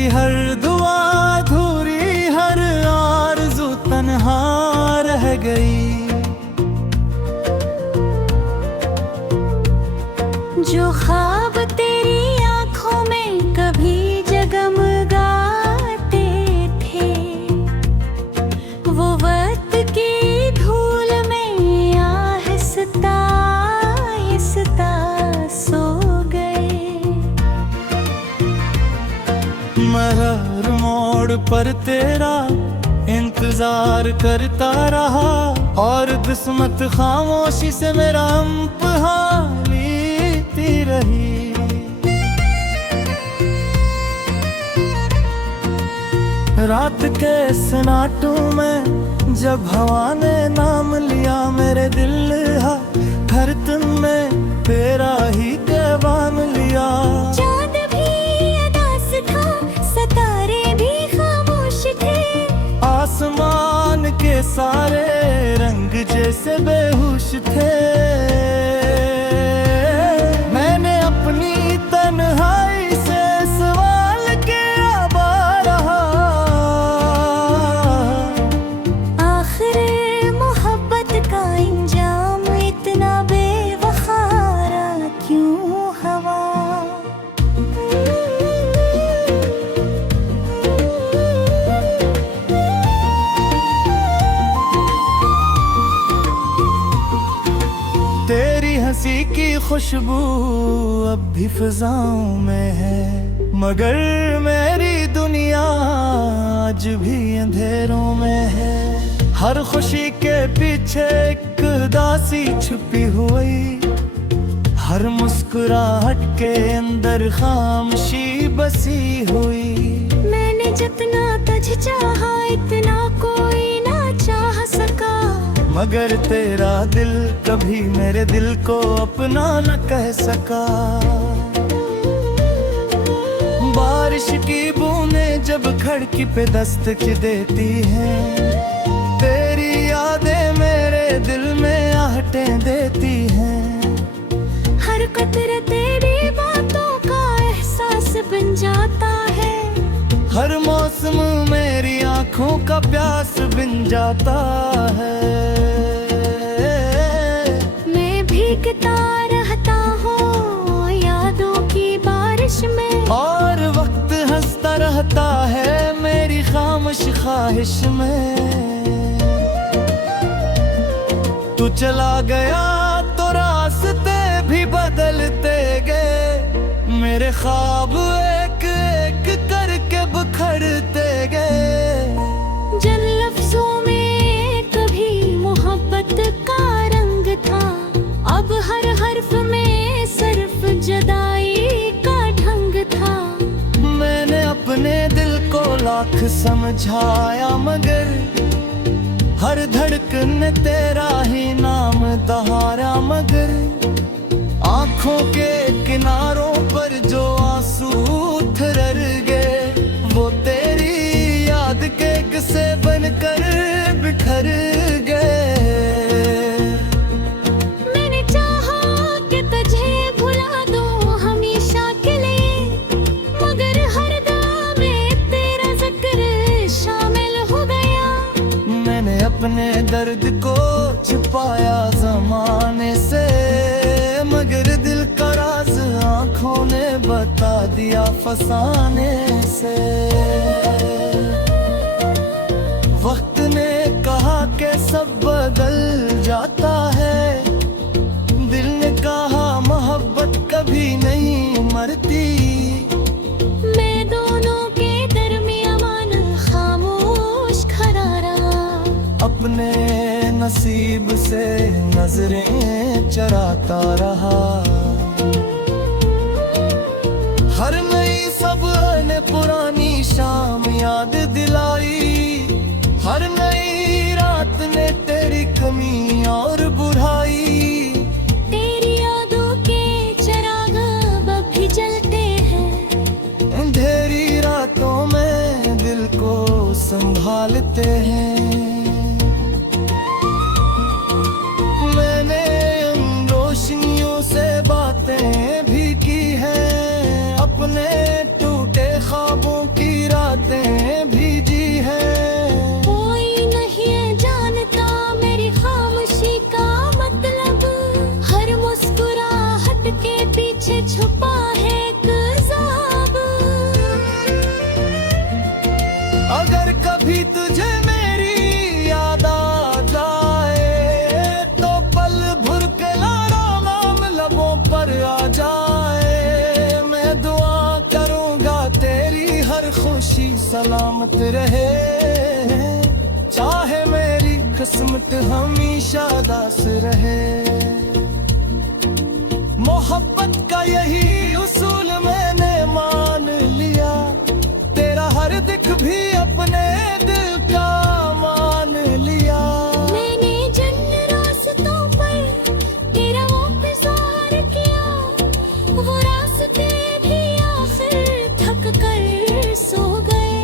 मेरी हर दुआ अधूरी, हर आरज़ू तन्हा रह गई। जो ख्वाब तेरी आंखों में कभी जगमगाते थे, वो वक्त की धूल में आहिस्ता आहिस्ता सो गए। मैं हर मोड़ पर तेरा इंतजार करता रहा, और किस्मत खामोशी से मेरा इम्तिहान लेती रही। रात के सन्नाटों में जब हवा ने नाम लिया, मेरे दिल धड़कन में तेरा ही पैगाम लिया। चाँद भी उदास था, सितारे भी खामोश थे, आसमान के सारे रंग जैसे बेहोश थे। मैंने अपनी तन्हाई से सवाल किया बारहा, आखिर मोहब्बत का इंजाम इतना बेवफारा क्यों हवा। तेरी हंसी की खुशबू अब भी फिजाओं में है, मगर मेरी दुनिया आज भी अंधेरों में है। हर खुशी के पीछे एक उदासी छुपी हुई, हर मुस्कुराहट के अंदर खामोशी बसी हुई। मैंने जितना तुझ चाहा इतना कोई ना चाह सका, मगर तेरा दिल कभी मेरे दिल को अपना न कह सका। बारिश की बूंदें जब खिड़की पे दस्तक देती हैं, तेरी यादें मेरे दिल में आहटें देती हैं। हर कतरे तेरी बातों का एहसास बन जाता है, हर मौसम मेरी आंखों का प्यास बिन जाता है। मैं भीगता रहता हूँ यादों की बारिश में, और वक्त हंसता रहता है मेरी खामोश ख्वाहिश में। तू चला गया तो रास्ते भी बदलते गए, मेरे ख्वाब एक एक करके बिखरते गए। जिन लफ्जों में कभी मोहब्बत का रंग था, अब हर हर्फ में सिर्फ जुदाई का ढंग था। मैंने अपने दिल को लाख समझाया, मगर हर धड़कन ने तेरा ही नाम दहाड़ा। मगर आंखों के किनारों पर जो आंसू ठहर गए, वो तेरी याद के किस्से बनकर बिखर गए। मैंने चाहा कि तुझे भुला दूं हमेशा के लिए, मगर हर दुआ में तेरा जिक्र शामिल हो गया। मैंने अपने दर्द को छुपाया ज़माने से, मगर दिल का राज आँखों ने बता दिया फसाने से। वक्त ने कहा कि सब बदल जाता है, दिल ने कहा मोहब्बत कभी नहीं मरती। मैं दोनों के दरमियान खामोश खड़ा रहा, अपने नसीब से नजरें चराता रहा। हर नई सुबह ने पुरानी शाम याद दिलाई, हर नई रात ने तेरी कमी और बुराई। तेरी यादों के चिराग अब भी जलते हैं, अंधेरी रातों में दिल को संभालते हैं। मैंने उन रोशनियों से बातें भी की हैं, अपने टूटे ख्वाबों की खुशी सलामत रहे, चाहे मेरी किस्मत हमेशा दास रहे। मोहब्बत का यही उसूल मैंने मान लिया, तेरा हर दिख भी अपने दिल का मान लिया। मैंने जन्म रास्तों पर तेरा इंतजार किया, वो रास्ते भी आखिर थक कर सो गए।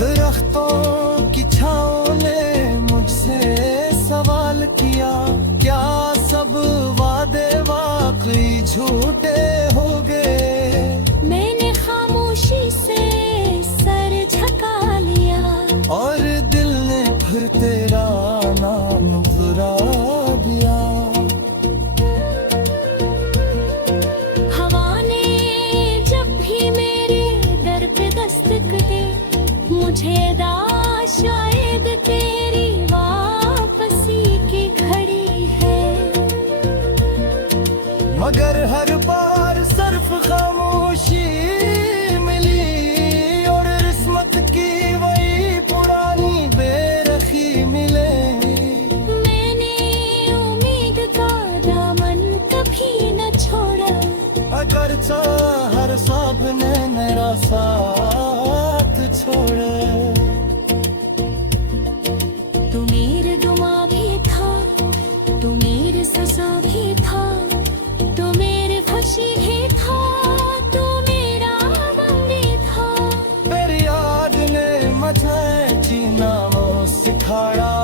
दरख्तों की छाँव ने मुझसे सवाल किया, क्या सब वादे वाकई झूठे हो गए? मैंने खामोशी से सर झुका लिया, और दिल ने फिर तेरा नाम बुरा दिया। हवा ने जब भी मेरे दर पे दस्तक दी, मुझे दा शायद तेरी वापसी की घड़ी है। मगर हर बार सिर्फ खामोशी मिली, और किस्मत की वही पुरानी बेरखी मिले। मैंने उम्मीद का दामन कभी न छोड़ा, अगर हर साब ने मेरा साथ छोड़ा। तू मेरे दुआ भी था, तू मेरे सजा भी था, तू मेरे खुशी भी था, तू मेरा गम भी था। तेरी याद ने मुझे जीना वो सिखाया,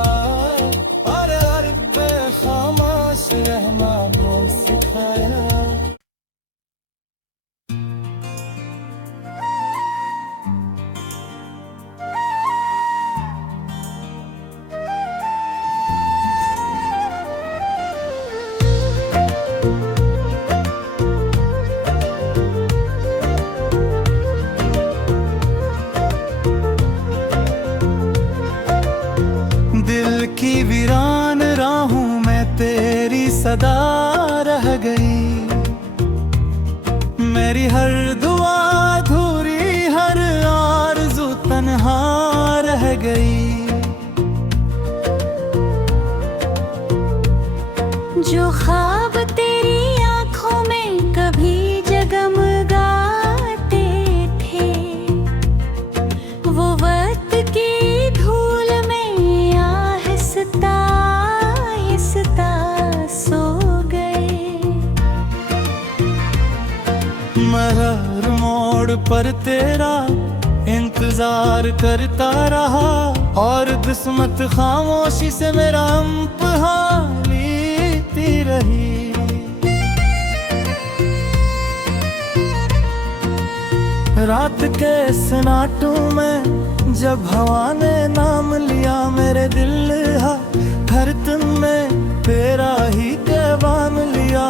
और हर पे खामोश रहना वो सिखाया। दिल की वीरान राहों में तेरी सदा रह गई, मेरी हर दुआ अधूरी, हर आरज़ू तन्हा रह गई। जो ख्वाब तेरी आंखों में कभी जगमगाते थे, वो वक्त की धूल में आहिस्ता आहिस्ता सो गए। मैं हर मोड़ पर तेरा इंतजार करता रहा, और किस्मत खामोशी से मेरा इम्तिहान लेती रही। रात के सन्नाटों में जब हवा ने नाम लिया, मेरे दिल हर तुम में तेरा ही कहवान लिया।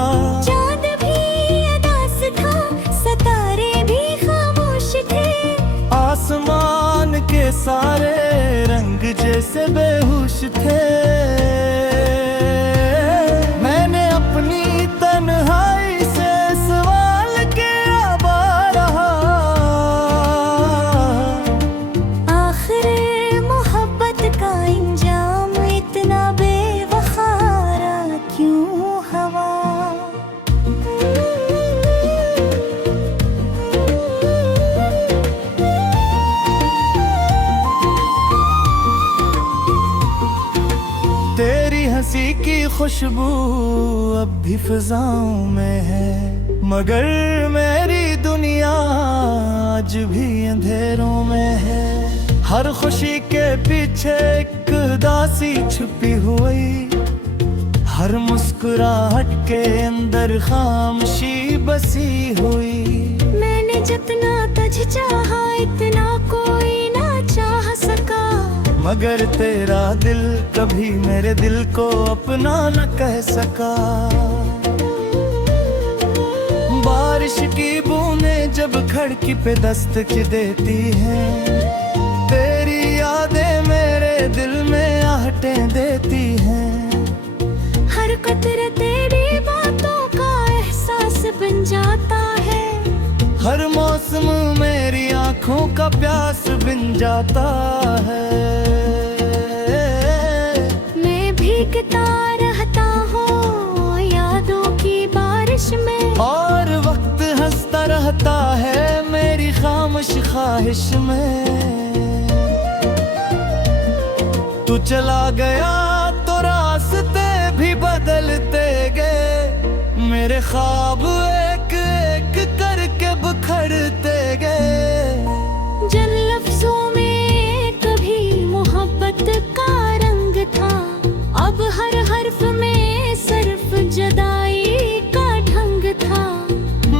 चाँद भी अदास था, सितारे भी खामोश थे, आसमान के सारे रंग जैसे बेहोश थे। मैंने अपनी तन्हाई से सवाल किया बारहा, आखिर मोहब्बत का इंजाम इतना बेवखारा क्यों हवा। तेरी हंसी की खुशबू अब भी फिजाओं में है, मगर मेरी दुनिया आज भी अंधेरों में है। हर खुशी के पीछे एक उदासी छुपी हुई, हर मुस्कुराहट के अंदर खामोशी बसी हुई। मैंने जितना तुझे चाहा इतना कोई ना चाह सका, मगर तेरा दिल कभी मेरे दिल को अपना न कह सका। बारिश की बूंदें जब खिड़की पे दस्तक देती हैं, तेरी यादें मेरे दिल में आहटें देती हैं। हर कतरे तेरी बातों का एहसास बन जाता है, हर मौसम मेरी आंखों का प्यास बिन जाता है। मैं भीगता रहता हूँ यादों की बारिश में, और वक्त हंसता रहता है मेरी खामोश ख्वाहिश में। तू चला गया तो रास्ते भी बदलते गए, मेरे ख्वाब एक एक करके बिखरते गए। जिन लफ्जों में कभी मोहब्बत का रंग था, अब हर हर्फ में सिर्फ जुदाई का ढंग था।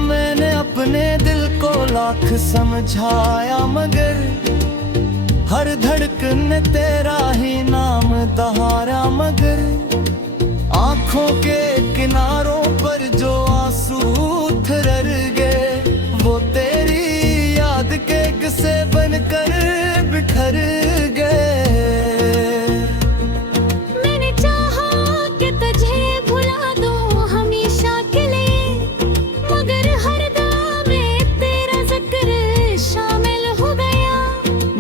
मैंने अपने दिल को लाख समझाया, मगर हर धड़कन ने तेरा ही नाम दहारा। मगर आंखों के किनारों पर जो आंसू थरर गए, वो तेरी याद के किस्से बनकर बिखर गए। मैंने चाहा कि तुझे भुला दूं हमेशा के लिए, मगर हर दम में तेरा जिक्र शामिल हो गया।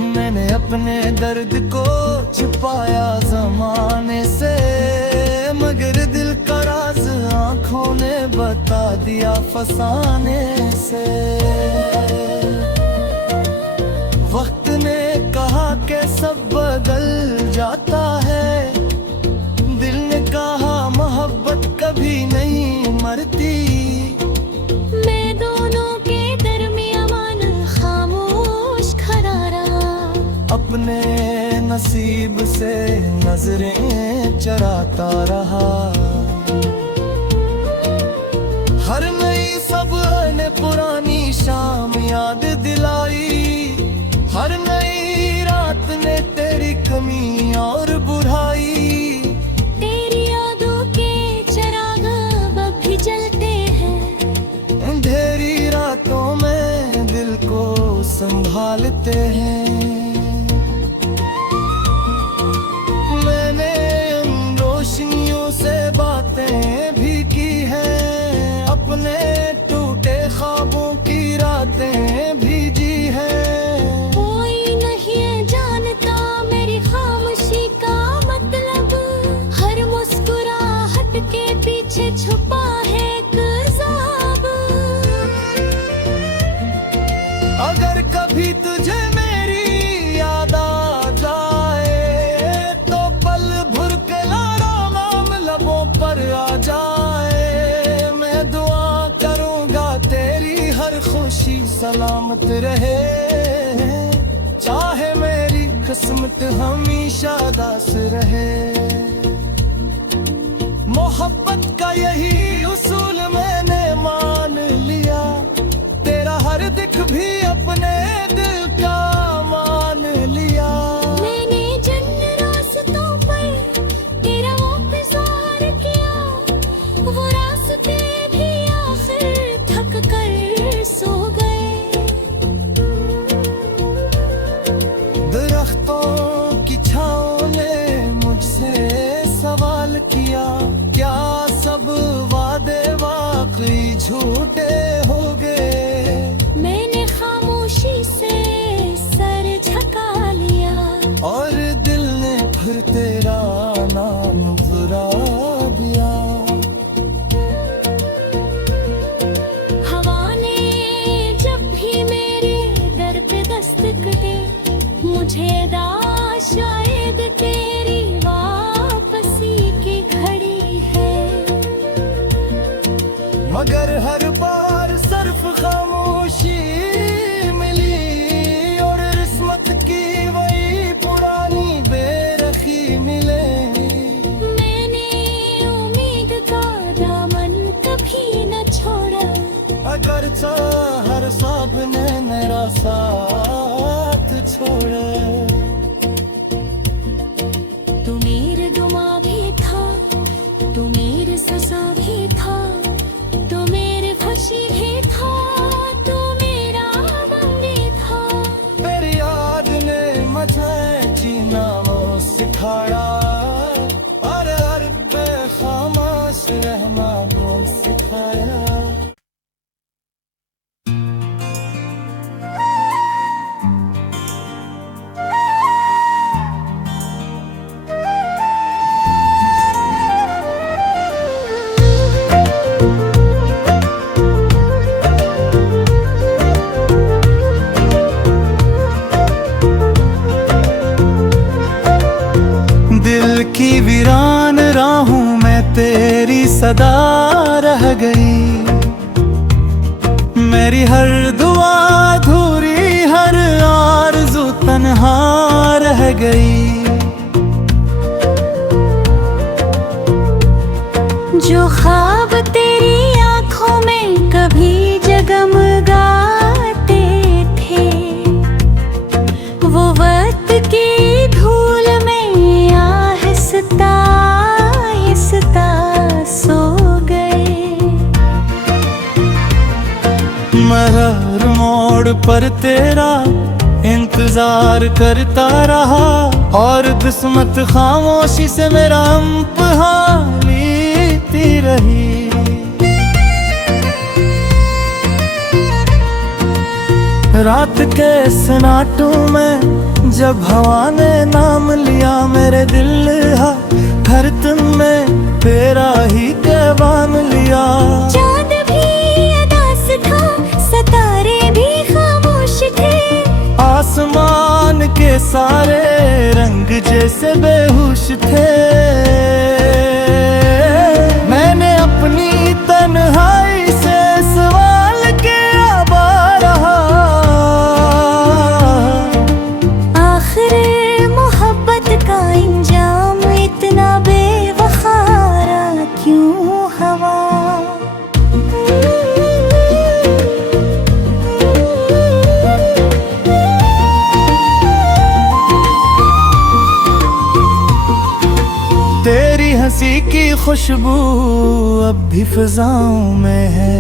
मैंने अपने दर्द को छुपाया ज़माने से, मगर दिल का राज आँखों ने बता दिया फसाने से। वक्त ने कहा कि सब बदल जाता है, दिल ने कहा मोहब्बत कभी नहीं मरती। मैं दोनों के दरमियान खामोश खड़ा रहा, अपने नसीब से नजरें चराता रहा। हर नई सुबह ने पुरानी शाम याद दिलाई, हर नई रात ने तेरी कमी और बुराई। तेरी यादों के चिराग अब भी जलते हैं, अंधेरी रातों में दिल को संभालते हैं। मैंने उन रोशनियों से बातें भी की हैं, अपने टूटे ख्वाबों की रातें भी जी हैं। कोई नहीं जानता मेरी खामोशी का मतलब, हर मुस्कुराहट के पीछे छुपा है एक ज़ाब। अगर कभी तुझे मेरी याद आ जाए, तो पल भर के लारा नाम लबों पर आ जाए। मैं दुआ करूंगा तेरी हर खुशी सलामत रहे, चाहे मेरी किस्मत हमेशा दास रहे। मोहब्बत का यही उसूल मैंने मान लिया, तेरा हर दिख भी अपने दिल का मान लिया। मैंने जिन रास्तों पर तेरा इंतजार किया, वो रास्ते भी आखिर थक कर सो गए। दरख्तों की छाँव ने मुझसे सवाल किया, क्या सब वादे वाकई झूठे हो गए। मैंने खामोशी से सर झुका लिया, और दिल ने फिर तेरा नाम बुरा दिया। हवा ने जब भी मेरे दर पे दस्तक दी, मुझे दा शायद तेरी वापसी की घड़ी है। मगर हर बार सिर्फ खामोशी मिली, और किस्मत की वही पुरानी बेरखी मिले। मैंने उम्मीद का दामन कभी न छोड़ा, अगर हर साब ने मेरा साथ छोड़ा। तू मेरे दुआ भी था, तू मेरे सजा भी था, तू मेरे खुशी भी था, तू मेरा गम भी था। तेरी याद ने मुझे जीना वो सिखाया, और हर पे खामोश रहना वो सिखाया। मेरी हर दुआ अधूरी, हर आरज़ू तन्हा रह गई। जो ख्वाब तेरी आंखों में कभी जगमगाते थे, वो वक्त की धूल में आहिस्ता आहिस्ता सो गए। मैं हर मोड़ पर तेरा इंतजार करता रहा, और किस्मत खामोशी से मेरा इम्तिहान लेती रही। रात के सन्नाटों में जब हवा ने नाम लिया, मेरे दिल हर तुम में तेरा ही कहवान लिया। चाँद भी अदास था, सितारे भी खामोश थे, आसमान के सारे रंग जैसे बेहोश थे। मैंने अपनी तन्हाई से सवाल किया बारहा, आखिर मोहब्बत का इंजाम इतना बेवफारा क्यों हवा। तेरी हंसी की खुशबू अब भी फिजाओं में है,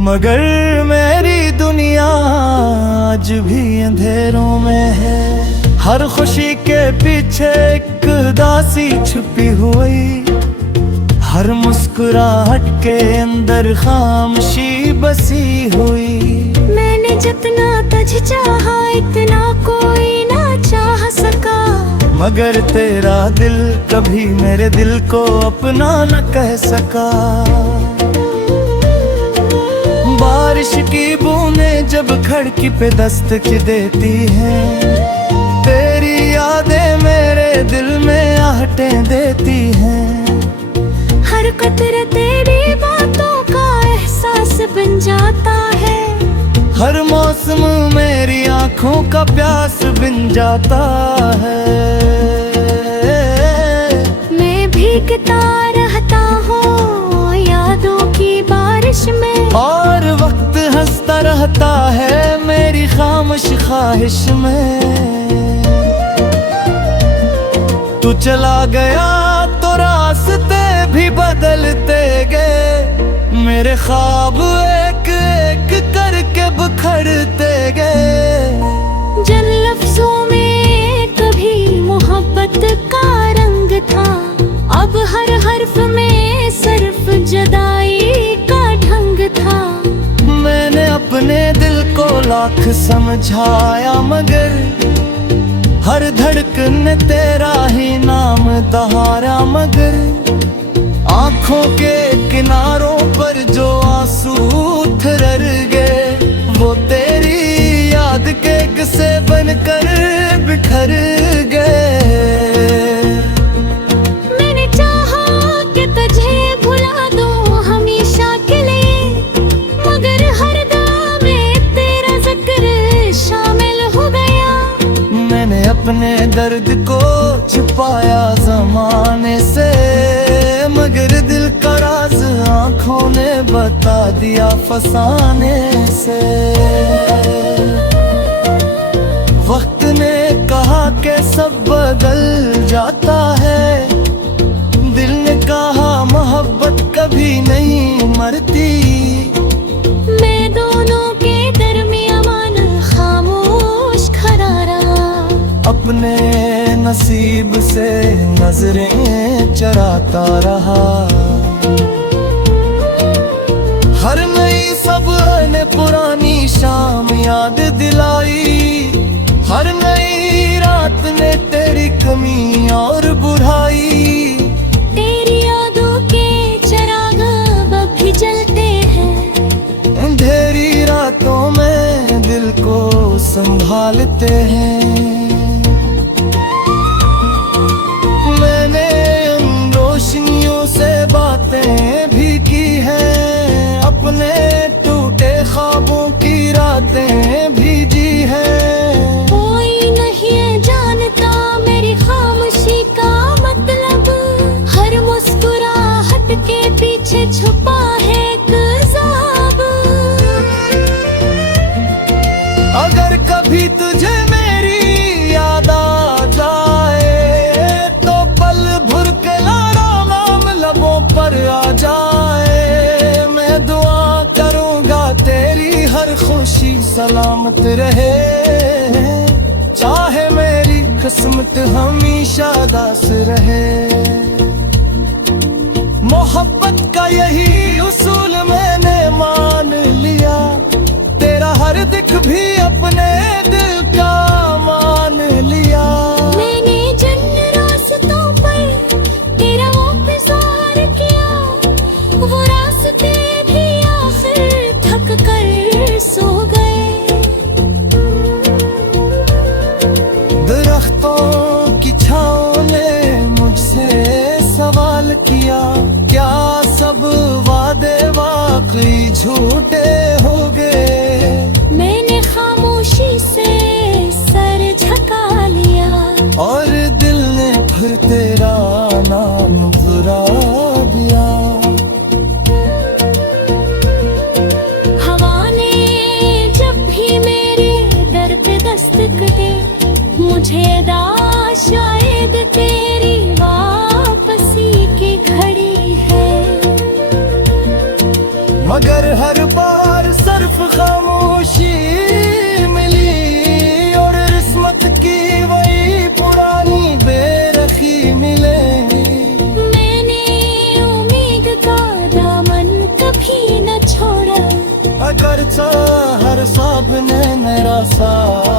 मगर मेरी दुनिया आज भी अंधेरों में है। हर खुशी के पीछे एक उदासी छुपी हुई, हर मुस्कुराहट के अंदर खामोशी बसी हुई। मैंने जितना तुझ चाहा इतना कोई ना चाह सका, मगर तेरा दिल कभी मेरे दिल को अपना न कह सका। बारिश की बूंदें जब खिड़की पे दस्तक देती हैं, तेरी यादें मेरे दिल में आहटें देती हैं। हर कतरे तेरी बातों का एहसास बन जाता है, हर मौसम मेरी आंखों का प्यास बिन जाता है। मैं भीगता रहता हूँ यादों की बारिश में, और वक्त हंसता रहता है मेरी खामोश ख्वाहिश में। तू चला गया तो रास्ते भी बदलते गए, मेरे ख्वाब एक एक करके बिखरते गए। जिन लफ्जों में कभी मोहब्बत का रंग था, अब हर हर्फ में सिर्फ जुदाई का ढंग था। मैंने अपने दिल को लाख समझाया, मगर हर धड़कन ने तेरा ही नाम दहारा। मगर आंखों के किनारों पर जो आंसू ठहर गए, वो तेरी याद के किस्से बनकर बिखर गए। मैंने चाहा कि तुझे भुला दूं हमेशा के लिए, मगर हर दम में तेरा जिक्र शामिल हो गया। मैंने अपने दर्द को छुपाया ज़माने से, मगर दिल का राज आँखों ने बता दिया फसाने से। वक्त ने कहा कि सब बदल जाता है, दिल ने कहा मोहब्बत कभी नहीं मरती। मैं दोनों के दरमियान खामोश खड़ा रहा, अपने नसीब से नजरें चराता रहा। हर नई सुबह ने पुरानी शाम याद दिलाई, हर नई रात ने तेरी कमी और बुराई। तेरी यादों के चिराग अब भी जलते हैं, अंधेरी रातों में दिल को संभालते हैं। मैंने उन रोशनियों से बातें भी की हैं, अपने टूटे ख्वाबों हर खुशी सलामत रहे, चाहे मेरी किस्मत हमेशा दास रहे। मोहब्बत का यही उसूल मैंने मान लिया, तेरा हर दिख भी अपने दिल का मान लिया। मैंने जन्म रास्तों पर तेरा इंतजार किया, वो रास्ते भी आखिर थक कर सो गए। दरख्तों की छाँव ने मुझसे सवाल किया, क्या सब वादे वाकई झूठे हो गए? मैंने खामोशी से सर झुका लिया, और दिल ने फिर तेरा नाम बुरा दिया। हवा ने जब भी मेरे दर पे दस्तक दी, मुझे दा शायद तेरी वापसी की घड़ी है। मगर हर बार सिर्फ खामोशी मिली, और किस्मत की वही पुरानी बेरखी मिले। मैंने उम्मीद का दामन कभी न छोड़ा, अगर हर साब ने मेरा साथ